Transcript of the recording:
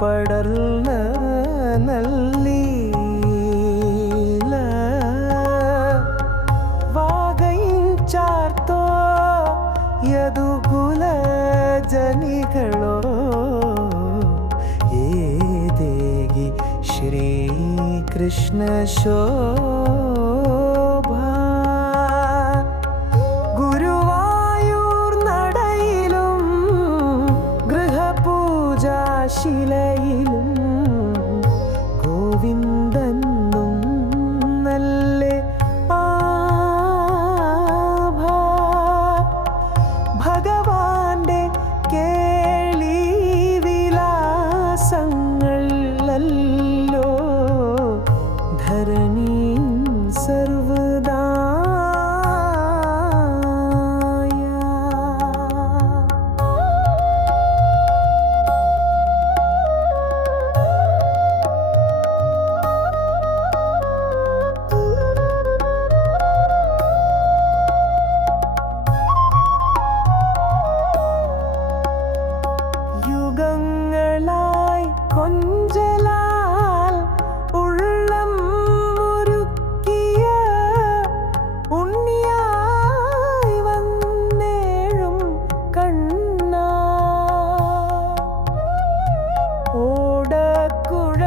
ಪಡಲ್ಲನಲ್ಲಿ ವಾಗೈಂಚಾರ್ತೋ ಯದುಕುಲ ಜನಿಗಳೋ ಏ ದೇಗಿ ಶ್ರೀ ಕೃಷ್ಣ ಶೋ ஓடக்குழ